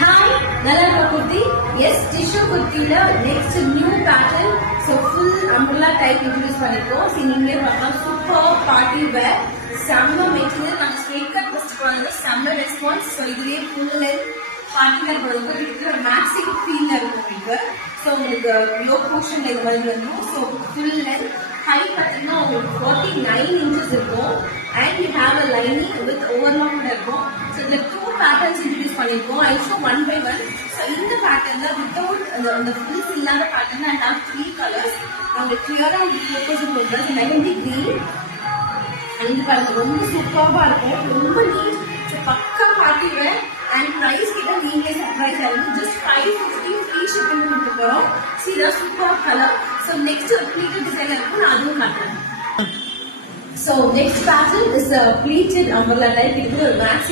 Hi, நல்லா இருக்க kurti. Yes, tissue குர்த்தியில next new pattern. So full umbrella type introduce பண்ணிருக்கோம். நீங்களே பார்க்கலாம், சூப்பர் பார்ட்டி வேர், செம்ம மெட்டீரியல். நாங்கள் ஸ்ட்ரெயிட் கட் ஃபர்ஸ்ட் போனது செம்ம ரெஸ்பான்ஸ். ஸோ இதுலேயே ஃபுல் லென்த் பார்ட்டி வேர் போடுறது இருக்கிற மேக்ஸிங் ஃபீல் இருக்கும் உங்களுக்கு. ஸோ உங்களுக்கு லோ போர்ஷன் இது மாதிரி இருக்கும். ஸோ ஃபுல் லென்த் ஹை பார்த்தீங்கன்னா உங்களுக்கு 49 inches இருக்கும். And you have a lining with overlock கூட இருக்கும். ஸோ இதில் 2 பேட்டர்ன்ஸ் இன்ட்ரடியூஸ் பண்ணியிருக்கோம். I show 1 by 1. ஸோ இந்த பேட்டர்ல வித்தவுட் அந்த ஃபில்ஸ் இல்லாத பேட்டர்ல ஐ ஹேவ் 3 கலர்ஸ். அவங்க கிளியராக ஃபோக்கஸ் கொடுக்குறது மெஹந்தி கிரீன். அண்ட் பாருங்க, ரொம்ப சூப்பராக இருக்கும், ரொம்ப நீட். ஸோ பக்கா பார்ட்டி வேர். அண்ட் ப்ரைஸ் கிட்ட நீங்களே சர்ப்ரைஸ் ஆகிடும். ஜஸ்ட் 550 ஃப்ரீ ஷிப்பிங் கொடுக்க போகிறோம். இதான் சூப்பர் கலர். ஸோ நெக்ஸ்ட் ஒரு ப்ளீட்டட் டிசைன் இருக்கும், நான் அதுவும் காட்டுறேன். So next pattern is pleated umbrella type. இது ஒரு மேக்ஸி